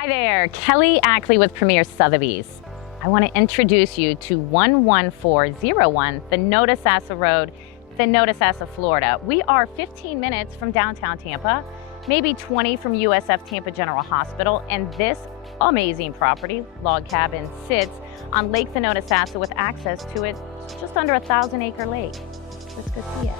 Hi there, Kelly Ackley with Premier Sotheby's. I want to introduce you to 11401 Thonotosassa Road, Thonotosassa, Florida. We are 15 minutes from downtown Tampa, maybe 20 from USF Tampa General Hospital, and this amazing property, log cabin, sits on Lake Thonotosassa with access to it, just under a 1,000-acre lake. Let's go see it.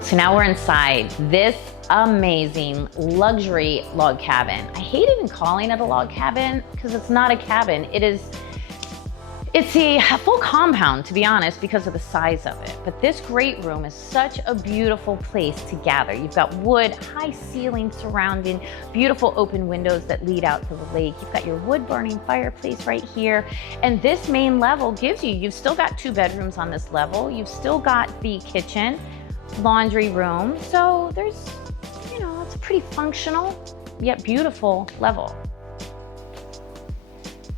So now we're inside this amazing luxury log cabin. I hate even calling it a log cabin because it's not a cabin. It's a full compound, to be honest, because of the size of it. But this great room is such a beautiful place to gather. You've got wood, high ceilings surrounding, beautiful open windows that lead out to the lake. You've got your wood burning fireplace right here. And this main level gives you've still got 2 bedrooms on this level. You've still got the kitchen, laundry room. So there's, it's a pretty functional yet beautiful level.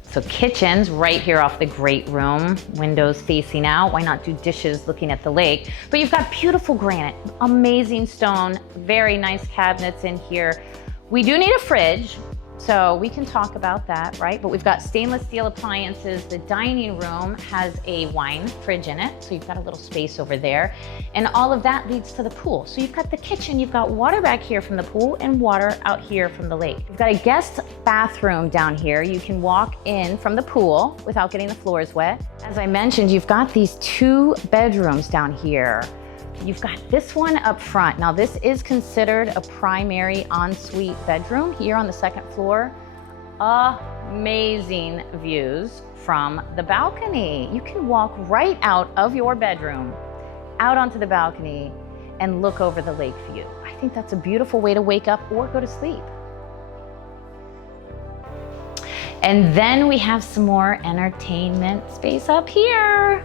So kitchen's right here off the great room, windows facing out. Why not do dishes looking at the lake? But you've got beautiful granite, amazing stone, very nice cabinets in here. We do need a fridge, so we can talk about that, right? But we've got stainless steel appliances. The dining room has a wine fridge in it, so you've got a little space over there. And all of that leads to the pool. So you've got the kitchen, you've got water back here from the pool and water out here from the lake. You've got a guest bathroom down here. You can walk in from the pool without getting the floors wet. As I mentioned, you've got these 2 bedrooms down here. You've got this one up front. Now this is considered a primary ensuite bedroom here on the 2nd floor. Amazing views from the balcony. You can walk right out of your bedroom, out onto the balcony and look over the lake view. I think that's a beautiful way to wake up or go to sleep. And then we have some more entertainment space up here.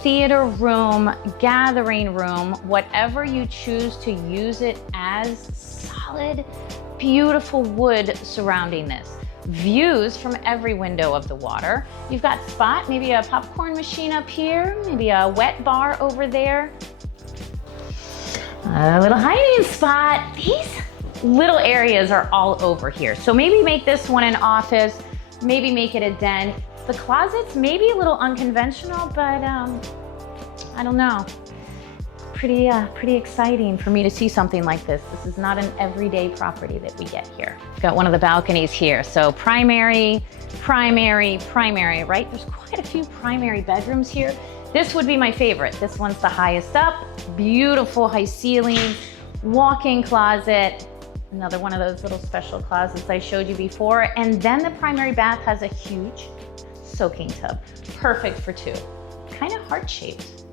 Theater room, gathering room, whatever you choose to use it as. Solid, beautiful wood surrounding this. Views from every window of the water. You've got spot, maybe a popcorn machine up here, maybe a wet bar over there. A little hiding spot. These little areas are all over here. So maybe make this one an office, maybe make it a den. The closets may be a little unconventional, but I don't know. Pretty exciting for me to see something like this. This is not an everyday property that we get here. Got one of the balconies here. So primary, right? There's quite a few primary bedrooms here. This would be my favorite. This one's the highest up. Beautiful high ceiling, walk-in closet. Another one of those little special closets I showed you before. And then the primary bath has a huge soaking tub, perfect for 2, kind of heart-shaped.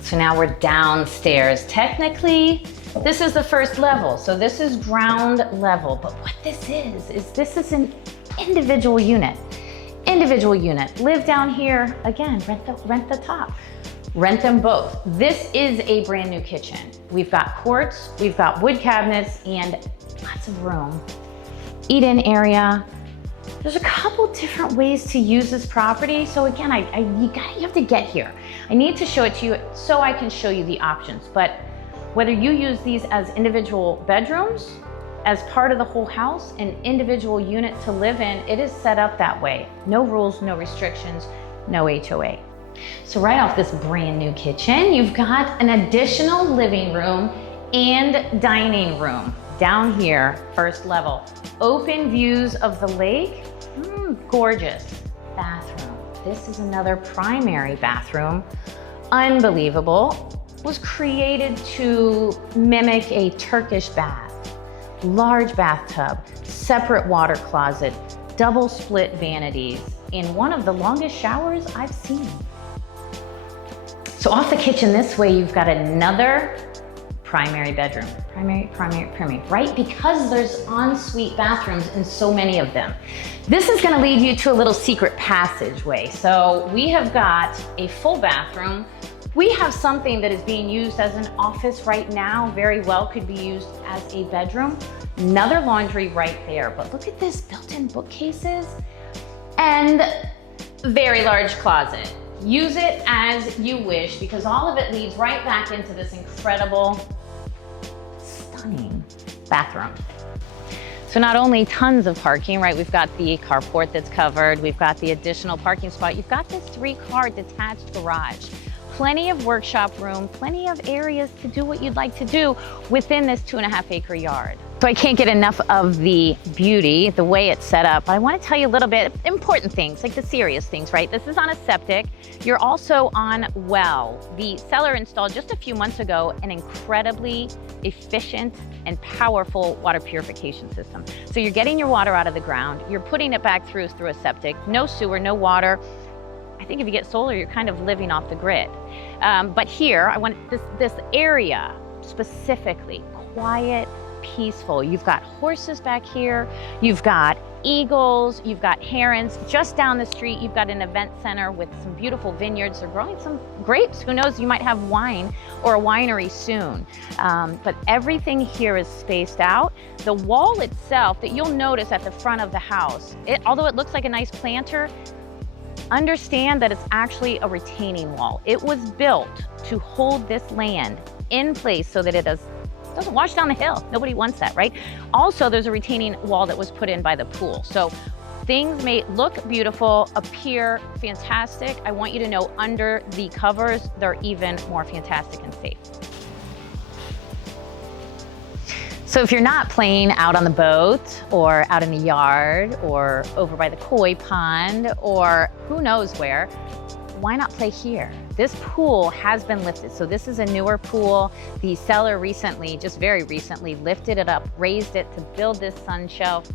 So now we're downstairs. Technically, this is the 1st level, so this is ground level. But what this is an individual unit. Individual unit. Live down here, again, rent the top. Rent them both. This is a brand new kitchen. We've got quartz, we've got wood cabinets, and lots of room. Eat-in area. There's a couple different ways to use this property. So again, you have to get here. I need to show it to you so I can show you the options. But whether you use these as individual bedrooms, as part of the whole house, an individual unit to live in, it is set up that way. No rules, no restrictions, no HOA. So right off this brand new kitchen, you've got an additional living room and dining room down here, 1st level. Open views of the lake, gorgeous. Bathroom, this is another primary bathroom. Unbelievable. Was created to mimic a Turkish bath. Large bathtub, separate water closet, double split vanities, and one of the longest showers I've seen. So off the kitchen this way, you've got another primary bedroom. Primary, right? Because there's ensuite bathrooms in so many of them. This is gonna lead you to a little secret passageway. So we have got a full bathroom We have something that is being used as an office right now, very well could be used as a bedroom. Another laundry right there, but look at this, built-in bookcases and very large closet. Use it as you wish because all of it leads right back into this incredible, stunning bathroom. So not only tons of parking, right? We've got the carport that's covered. We've got the additional parking spot. You've got this 3-car detached garage. Plenty of workshop room, plenty of areas to do what you'd like to do within this 2.5-acre yard. So I can't get enough of the beauty, the way it's set up. But I want to tell you a little bit important things, like the serious things, right? This is on a septic. You're also on well. The seller installed just a few months ago an incredibly efficient and powerful water purification system. So you're getting your water out of the ground, you're putting it back through a septic, no sewer, no water. I think if you get solar, you're kind of living off the grid. But here, I want this area specifically, quiet, peaceful. You've got horses back here, you've got eagles, you've got herons. Just down the street, you've got an event center with some beautiful vineyards. They're growing some grapes. Who knows, you might have wine or a winery soon. But everything here is spaced out. The wall itself that you'll notice at the front of the house, although it looks like a nice planter, understand that it's actually a retaining wall. It was built to hold this land in place so that it doesn't wash down the hill. Nobody wants that, right? Also, there's a retaining wall that was put in by the pool. So things may look beautiful, appear fantastic. I want you to know under the covers, they're even more fantastic and safe. So if you're not playing out on the boat or out in the yard or over by the koi pond or who knows where, why not play here? This pool has been lifted. So this is a newer pool. The seller recently, just very recently, lifted it up, raised it to build this sun shelf.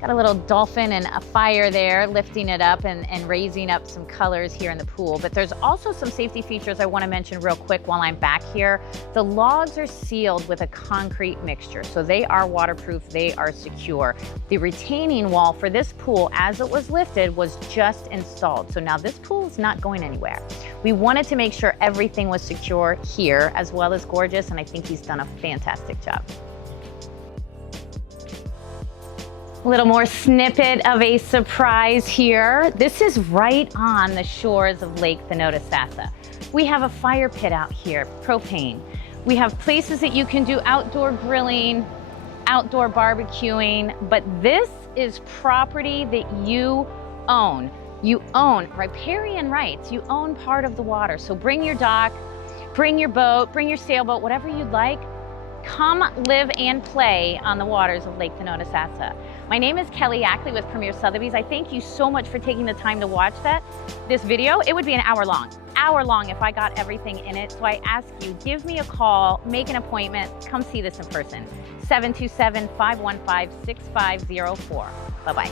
Got a little dolphin and a fire there, lifting it up and raising up some colors here in the pool. But there's also some safety features I want to mention real quick while I'm back here. The logs are sealed with a concrete mixture, so they are waterproof, they are secure. The retaining wall for this pool, as it was lifted, was just installed. So now this pool is not going anywhere. We wanted to make sure everything was secure here, as well as gorgeous, and I think he's done a fantastic job. A little more snippet of a surprise here. This is right on the shores of Lake Thonotosassa. We have a fire pit out here, propane. We have places that you can do outdoor grilling, outdoor barbecuing, but this is property that you own. You own riparian rights. You own part of the water. So bring your dock, bring your boat, bring your sailboat, whatever you'd like. Come live and play on the waters of Lake Thonotosassa. My name is Kelly Ackley with Premier Sotheby's. I thank you so much for taking the time to watch this video. It would be an hour long if I got everything in it. So I ask you, give me a call, make an appointment, come see this in person. 727-515-6504. Bye-bye.